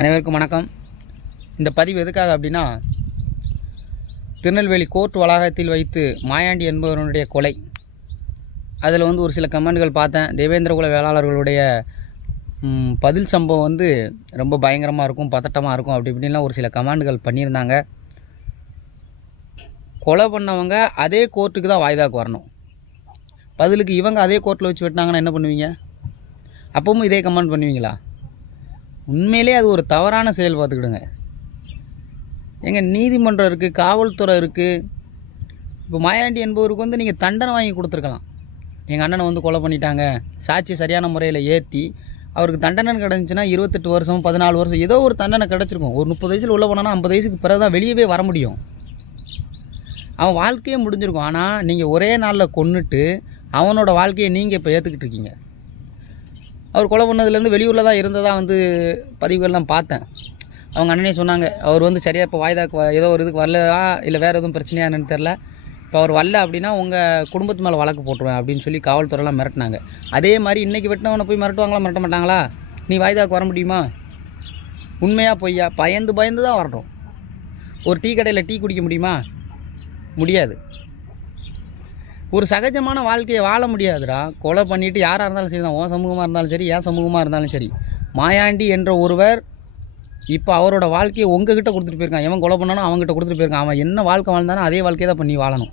அனைவருக்கும் வணக்கம். இந்த பதிவு எதுக்காக அப்படின்னா, திருநெல்வேலி கோர்ட் வளாகத்தில் வைத்து மாயாண்டி என்பவருடைய கொலை, அதில் ஒரு சில கமெண்ட்கள் பார்த்தேன். தேவேந்திரகுல வேளாளர்களுடைய பதில் சம்பவம் ரொம்ப பயங்கரமாக இருக்கும், பதட்டமாக இருக்கும், அப்படி இப்படின்லாம் ஒரு சில கமெண்ட்கள் பண்ணியிருந்தாங்க. கொலை பண்ணவங்க அதே கோர்ட்டுக்கு தான் வாய்தாக்கு வரணும். பதிலுக்கு இவங்க அதே கோர்ட்டில் வச்சு வெட்டினாங்கன்னா என்ன பண்ணுவீங்க? அப்பவும் இதே கமெண்ட் பண்ணுவீங்களா? உண்மையிலே அது ஒரு தவறான செயல். பார்த்துக்கிடுங்க. எங்கள் நீதிமன்றம் இருக்குது, காவல்துறை இருக்குது. இப்போ மாயாண்டி என்பவருக்கு நீங்கள் தண்டனை வாங்கி கொடுத்துருக்கலாம். எங்கள் அண்ணனை கொலை பண்ணிட்டாங்க, சாட்சி சரியான முறையில் ஏற்றி அவருக்கு தண்டனை கிடந்துச்சுன்னா 28 வருஷம் 14 வருஷம் ஏதோ ஒரு தண்டனை கிடச்சிருக்கும். ஒரு 30 வயசில் உள்ள போனான்னா 50 வயசுக்கு பிறகு தான் வெளியவே வர முடியும். அவன் வாழ்க்கையே முடிஞ்சிருக்கும். ஆனால் நீங்கள் ஒரே நாளில் கொன்னுட்டு அவனோட வாழ்க்கையை நீங்கள் இப்போ ஏற்றுக்கிட்டு இருக்கீங்க. அவர் கொலை பண்ணதுலேருந்து வெளியூரில் தான் இருந்ததாக பதிவுகள்லாம் பார்த்தேன். அவங்க அண்ணனே சொன்னாங்க, அவர் சரியாக இப்போ வாய்தாக்கு ஏதோ ஒரு இதுக்கு வரலையா, இல்லை வேறு எதுவும் பிரச்சனையா என்னன்னு தெரில. இப்போ அவர் வரல அப்படின்னா உங்கள் குடும்பத்து மேலே வழக்கு போட்டுருவேன் அப்படின்னு சொல்லி காவல்துறையெல்லாம் மிரட்டினாங்க. அதே மாதிரி இன்றைக்கி வெட்டினவனை போய் மிரட்டுவாங்களா, மிரட்ட மாட்டாங்களா? நீ வாய்தாக்கு வர முடியுமா? உண்மையாக பொய்யா? பயந்து தான் வரணும். ஒரு டீ கடையில் டீ குடிக்க முடியுமா? முடியாது. ஒரு சகஜமான வாழ்க்கையை வாழ முடியாதுடா. கொலை பண்ணிவிட்டு யாராக இருந்தாலும் சரி தான், உன் சமூகமாக இருந்தாலும் சரி, என் சமூகமாக இருந்தாலும் சரி. மாயாண்டி என்ற ஒருவர் இப்போ அவரோட வாழ்க்கையை உங்ககிட்ட கொடுத்துட்டு போயிருக்கான். எவன் கொலை பண்ணானோ அவங்ககிட்ட கொடுத்துட்டு போயிருக்கான். அவன் என்ன வாழ்க்கை வாழ்ந்தானோ அதே வாழ்க்கையை தான் பண்ணி வாழணும்.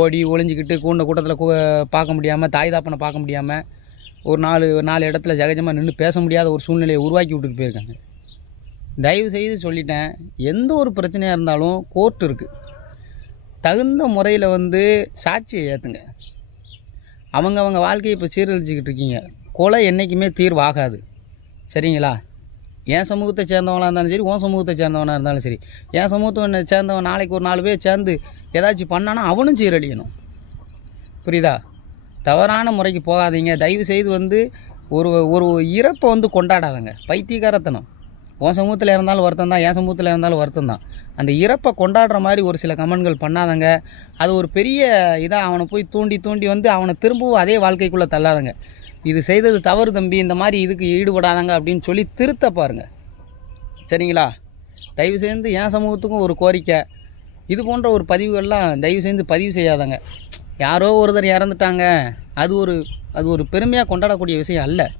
ஓடி ஒளிஞ்சிக்கிட்டு கூட்டத்தில் பார்க்க முடியாமல், தாய் தாப்பனை பார்க்க முடியாமல், ஒரு நாலு இடத்துல சகஜமாக நின்று பேச முடியாத ஒரு சூழ்நிலையை உருவாக்கி விட்டுட்டு போயிருக்காங்க. தயவு செய்து சொல்லிட்டேன், எந்த ஒரு பிரச்சனையாக இருந்தாலும் கோர்ட் இருக்குது. தகுந்த முறையில் சாட்சியை ஏற்றுங்க. அவங்க வாழ்க்கையை இப்போ சீரழிச்சிக்கிட்டு இருக்கீங்க. கொலை என்றைக்குமே தீர்வாகாது, சரிங்களா? என் சமூகத்தை சேர்ந்தவனாக இருந்தாலும் சரி, உன் சமூகத்தை சேர்ந்தவனாக இருந்தாலும் சரி. என் சமூகத்தை சேர்ந்தவன் நாளைக்கு ஒரு 4 பேர் சேர்ந்து ஏதாச்சும் பண்ணானா அவனும் சீரழியணும். புரியுதா? தவறான முறைக்கு போகாதீங்க. தயவு செய்து ஒரு இறப்பை கொண்டாடாதங்க. பைத்தியக்காரத்தனம். உன் சமூகத்தில் இருந்தாலும் வருத்தம் தான், என் சமூகத்தில் இருந்தாலும் வருத்தம் தான். அந்த இறப்பை கொண்டாடுற மாதிரி ஒரு சில கமெண்ட்கள் பண்ணாதங்க. அது ஒரு பெரிய இதாக அவனை போய் தூண்டி அவனை திரும்பவும் அதே வாழ்க்கைக்குள்ளே தள்ளாதங்க. இது செய்தது தவறு தம்பி, இந்த மாதிரி இதுக்கு ஈடுபடாதங்க அப்படின்னு சொல்லி திருத்த பாருங்கள், சரிங்களா? தயவு செய்து என் சமூகத்துக்கும் ஒரு கோரிக்கை, இது போன்ற ஒரு பதிவுகள்லாம் தயவு செய்து பதிவு செய்யாதங்க. யாரோ ஒருத்தர் இறந்துட்டாங்க, அது ஒரு பெருமையாக கொண்டாடக்கூடிய விஷயம் அல்ல.